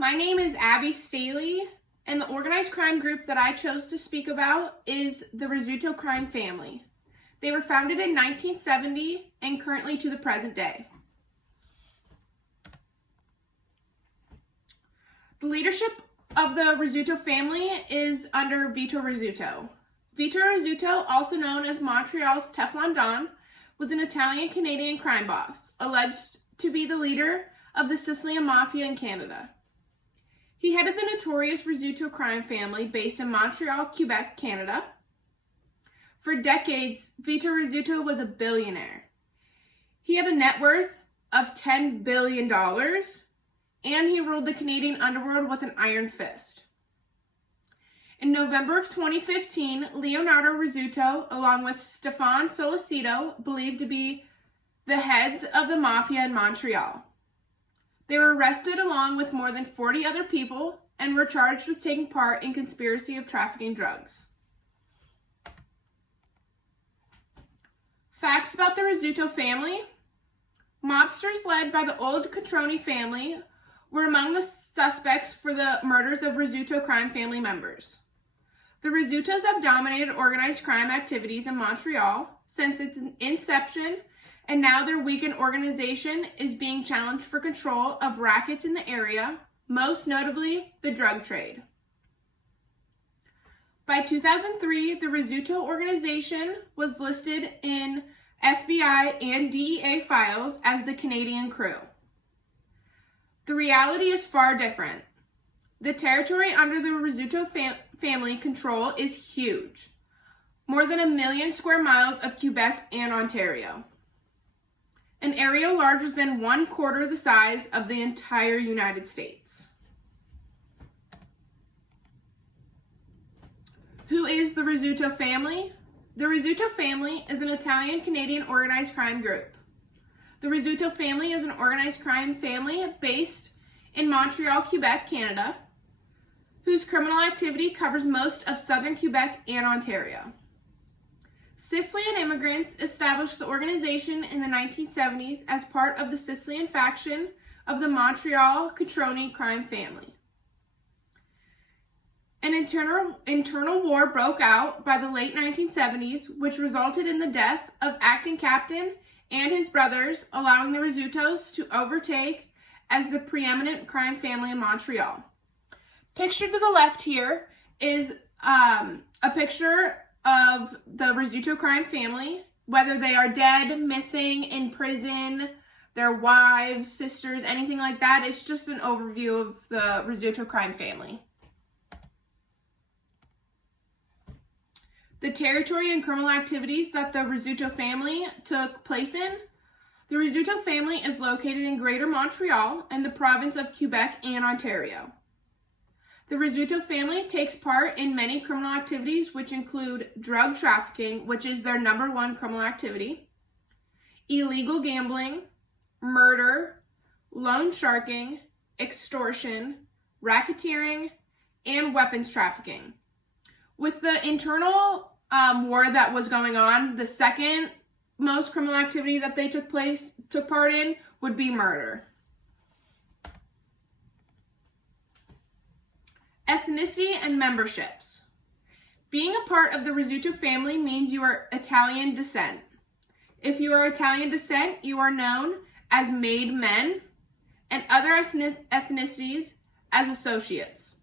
my name is Abbie Staley, and the organized crime group that I chose to speak about is the Rizzuto crime family. They were founded in 1970 and currently to the present day. The leadership of the Rizzuto family is under Vito Rizzuto. Vito Rizzuto, also known as Montreal's Teflon Don, was an Italian-Canadian crime boss, alleged to be the leader of the Sicilian Mafia in Canada. He headed the notorious Rizzuto crime family based in Montreal, Quebec, Canada. For decades, Vito Rizzuto was a billionaire. He had a net worth of $10 billion, and he ruled the Canadian underworld with an iron fist. In November of 2015, Leonardo Rizzuto, along with Stefan Solicito, believed to be the heads of the Mafia in Montreal. They were arrested along with more than 40 other people and were charged with taking part in conspiracy of trafficking drugs. Facts about the Rizzuto family. Mobsters led by the old Catroni family were among the suspects for the murders of Rizzuto crime family members. The Rizzutos have dominated organized crime activities in Montreal since its inception, and now their weakened organization is being challenged for control of rackets in the area, most notably the drug trade. By 2003, the Rizzuto organization was listed in FBI and DEA files as the Canadian Crew. The reality is far different. The territory under the Rizzuto family control is huge, more than 1 million square miles of Quebec and Ontario, an area larger than 1/4 the size of the entire United States. Who is the Rizzuto family? The Rizzuto family is an Italian-Canadian organized crime group. The Rizzuto family is an organized crime family based in Montreal, Quebec, Canada, whose criminal activity covers most of southern Quebec and Ontario. Sicilian immigrants established the organization in the 1970s as part of the Sicilian faction of the Montreal Catroni crime family. An internal war broke out by the late 1970s, which resulted in the death of acting captain and his brothers, allowing the Rizzutos to overtake as the preeminent crime family in Montreal. Pictured to the left here is a picture of the Rizzuto crime family, whether they are dead, missing, in prison, their wives, sisters, anything like that. It's just an overview of the Rizzuto crime family. The territory and criminal activities that the Rizzuto family took place in. The Rizzuto family is located in Greater Montreal and the province of Quebec and Ontario. The Rizzuto family takes part in many criminal activities, which include drug trafficking, which is their #1 criminal activity, illegal gambling, murder, loan sharking, extortion, racketeering, and weapons trafficking. With the internal war that was going on, the second most criminal activity that they took part in would be murder. Ethnicity and memberships. Being a part of the Rizzuto family means you are Italian descent. If you are Italian descent, you are known as made men and other ethnicities as associates.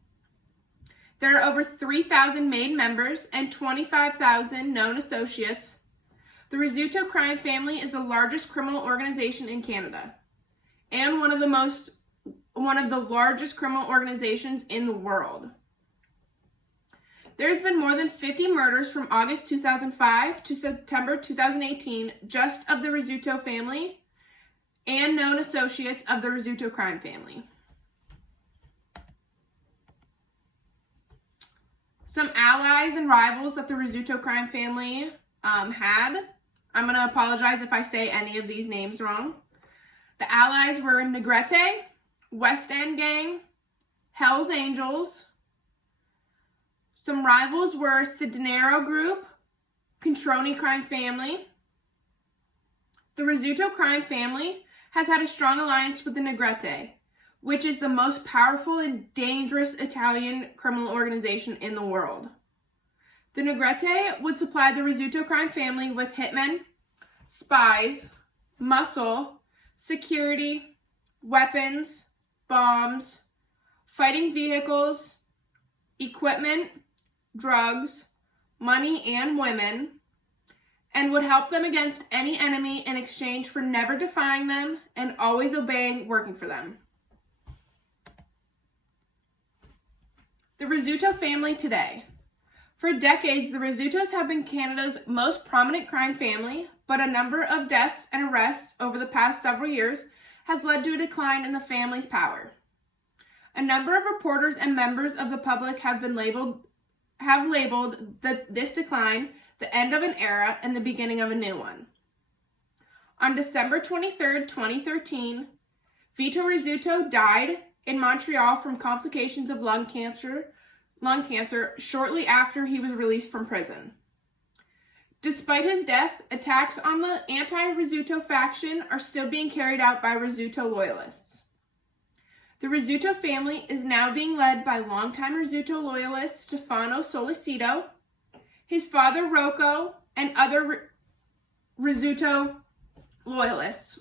There are over 3,000 made members and 25,000 known associates. The Rizzuto crime family is the largest criminal organization in Canada and one of the largest criminal organizations in the world. There's been more than 50 murders from August 2005 to September 2018 just of the Rizzuto family and known associates of the Rizzuto crime family. Some allies and rivals that the Rizzuto crime family had. I'm going to apologize if I say any of these names wrong. The allies were Negrete, West End Gang, Hell's Angels. Some rivals were Sidnero Group, Catroni crime family. The Rizzuto crime family has had a strong alliance with the Negrete, which is the most powerful and dangerous Italian criminal organization in the world. The Negrete would supply the Rizzuto crime family with hitmen, spies, muscle, security, weapons, bombs, fighting vehicles, equipment, drugs, money, and women, and would help them against any enemy in exchange for never defying them and always obeying, working for them. The Rizzuto family today. For decades, the Rizzutos have been Canada's most prominent crime family, but a number of deaths and arrests over the past several years has led to a decline in the family's power. A number of reporters and members of the public have labeled this decline the end of an era and the beginning of a new one. On December 23, 2013, Vito Rizzuto died in Montreal from complications of lung cancer shortly after he was released from prison. Despite his death, attacks on the anti-Rizzuto faction are still being carried out by Rizzuto loyalists. The Rizzuto family is now being led by longtime Rizzuto loyalist Stefano Solicito, his father Rocco, and other Rizzuto loyalists.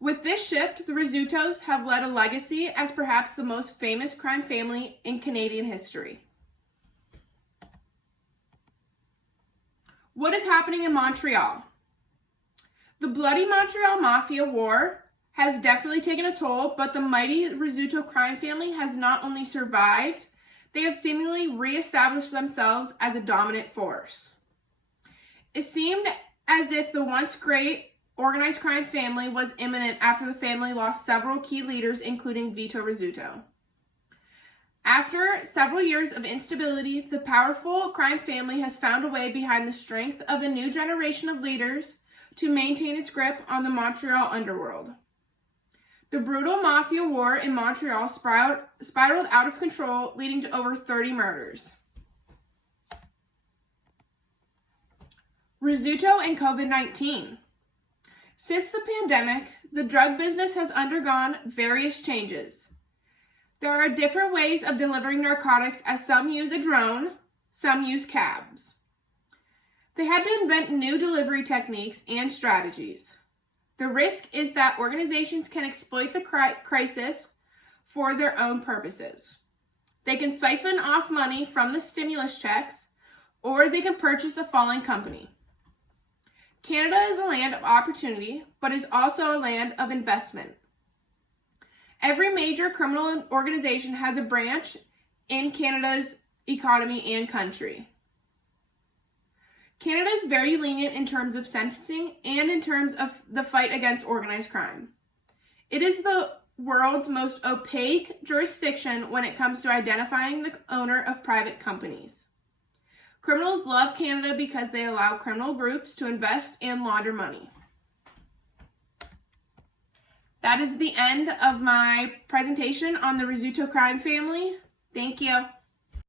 With this shift, the Rizzutos have led a legacy as perhaps the most famous crime family in Canadian history. What is happening in Montreal? The bloody Montreal Mafia war has definitely taken a toll, but the mighty Rizzuto crime family has not only survived, they have seemingly reestablished themselves as a dominant force. It seemed as if the once great organized crime family was imminent after the family lost several key leaders, including Vito Rizzuto. After several years of instability, the powerful crime family has found a way behind the strength of a new generation of leaders to maintain its grip on the Montreal underworld. The brutal mafia war in Montreal spiraled out of control, leading to over 30 murders. Rizzuto and COVID-19. Since the pandemic, the drug business has undergone various changes. There are different ways of delivering narcotics, as some use a drone, some use cabs. They had to invent new delivery techniques and strategies. The risk is that organizations can exploit the crisis for their own purposes. They can siphon off money from the stimulus checks, or they can purchase a falling company. Canada is a land of opportunity, but is also a land of investment. Every major criminal organization has a branch in Canada's economy and country. Canada is very lenient in terms of sentencing and in terms of the fight against organized crime. It is the world's most opaque jurisdiction when it comes to identifying the owner of private companies. Criminals love Canada because they allow criminal groups to invest and launder money. That is the end of my presentation on the Rizzuto crime family. Thank you.